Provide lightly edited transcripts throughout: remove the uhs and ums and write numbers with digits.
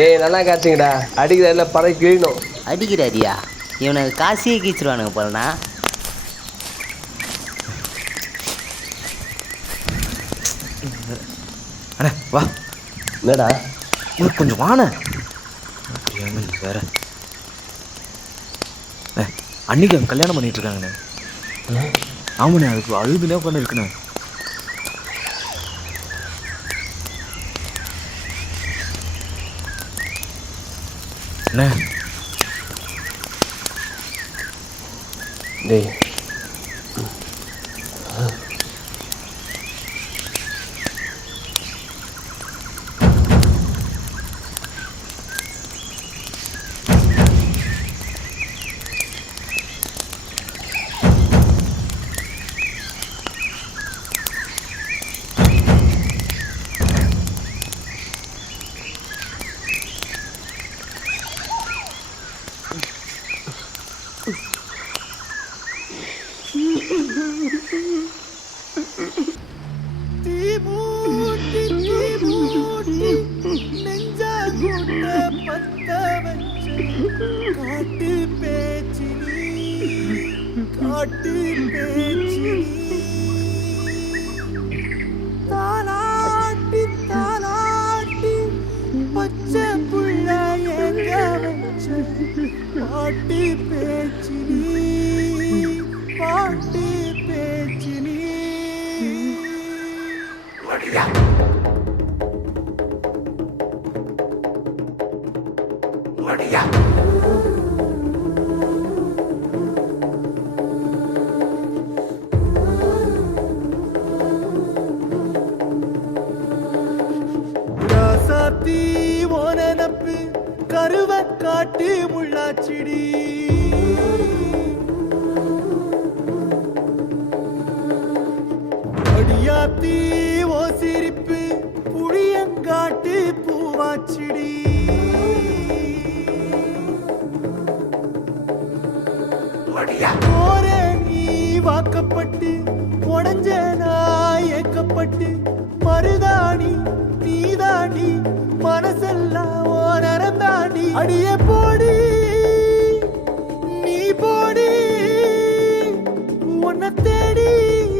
ஏய் நல்லா காய்ச்சிங்கடா, அடிக்கிறதில்ல பறவை கிழிணும். அடிக்கிறாரியா? இவனுக்கு காசியே கீச்சிருவானுங்க போலண்ணா. அண்ணே வா. என்னடா உனக்கு கொஞ்சம் வான வேற. அன்னைக்கு அவங்க கல்யாணம் பண்ணிட்டு இருக்காங்கண்ணே. ஆமாண்ணே, அதுக்கு அழுதுனே உட்காந்து இருக்குண்ணே. அண்ணே டேய் கருவ காட்டு முள்ளாச்சிடி அடியாத்தி ஓ சிரிப்பு புளியங்காட்டு பூவாச்சிடி போற நீ வாக்கப்பட்டு உடஞ்ச நான் ஏக்கப்பட்டு மருதாணி நீதாண்டி மனசெல்லாம் ஓ நரந்தாண்டி அடிய போடி நீ போடி உன்னை தேடி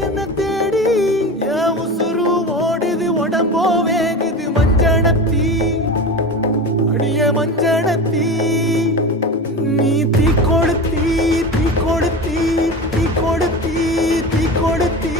என்ன தேடி என் உசுரு ஓடுது உடம்போ வேகுது மஞ்சனத்தி அடிய மஞ்சனத்தி நீ தீ கொடுத்தி தீ கொடுத்தி தீ கொடுத்தி தீ கொடுத்தி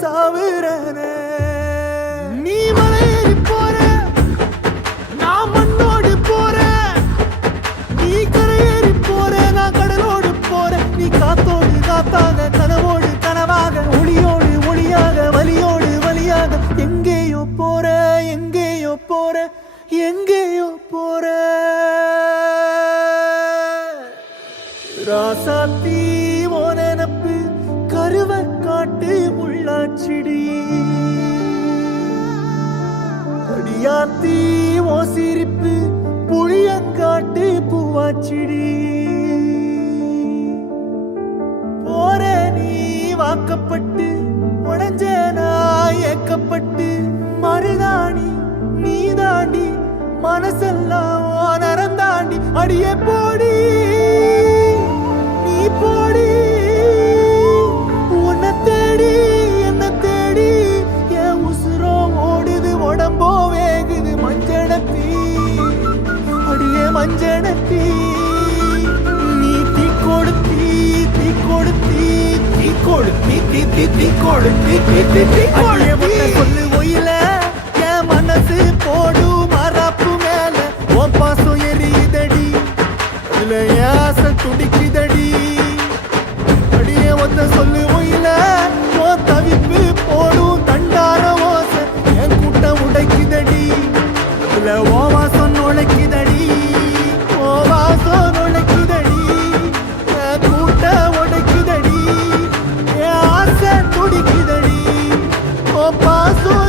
சாவுறனே நீ மலையேறி போற எங்கேயோ போற ராசாத்தி ஓ நினப்பு கருவ காட்டு முள்ளாச்சிடி அடியாத்தி ஓ சிரிப்பு புளியங்காட்டு பூவாச்சிடி போற நீ வாக்கப்பட்டு உடஞ்ச நான் ஏக்கப்பட்டு மருதாணி நீ தாண்டி மனசெல்லாம் நரந்தாண்டி அடியே போடி நீ போடி உன்னை தேடி என்ன தேடி என் உசுரோ ஓடுது உடம்போ வேகுது மஞ்சளத்தி அடியே மஞ்சளத்தி நீ தீ கொடுத்தி தீ கொடுத்தி தீ கொடுத்தி தீ தீ தீ கொடுத்தி தீ தீ தீ கொடுத்தி சொல்லு ஒயில என் மனசு போடு மரப்பு மேல உன் பாசம் எரியுதடி இதுல என் ஆசை துடிக்குதடி அடியே ஒத்த சொல்லு ஒயில உன் தவிப்பு போடும் தண்டார ஓசை என் கூட்டம் உடைக்குதடி இதுல ஓ வாசம் நுழைக்குதடி ஓ வாசம் நுழைக்குதடி என் கூட்டம் உடைக்குதடி என் ஆசை துடிக்குதடி ஓ பாசம்